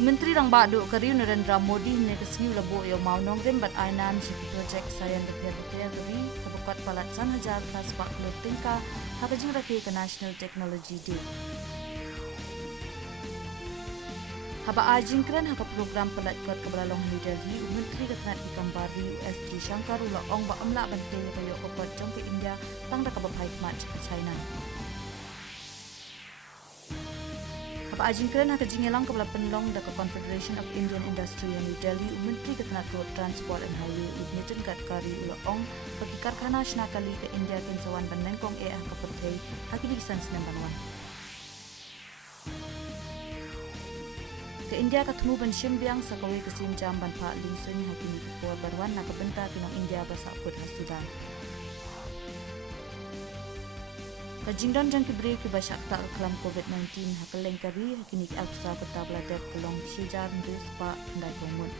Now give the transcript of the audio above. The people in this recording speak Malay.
Menteri Rang Badu Kariu Narendra Modi ne kesniu labo yo mau nongrim bat ainan si projek sayan depiar ri kabukat palat san hajar kas pak tingka habajing raki ke National Technology Day. Haba ajing keren haka program palat kot kebelalong New Delhi Menteri Ketenat Ikan Bari USG Shankar ula ong ba amla bante kayo kopot jong ke India tang da kabab haik match ke China. Haba ajing keren haka jingelang kebala penlong da ke Confederation of Indian Industry yang New Delhi Menteri Ketenat Road Transport and Highway Nitin Gadkari ula ong bagi karkhana shnakali ke India kinsawan banengkong kapatay hakili sans nambanwan. Ke India katemu ban shimbiang sakawi kesim jam ban pak lingsun hakini por barwan na kabenta pinong India basa put hasidan. Kajingdan jang kibri ki basak tak kelam COVID-19 hakaleng kari hakini aksa petabla dep kelong shijar ndus pak ndai komun.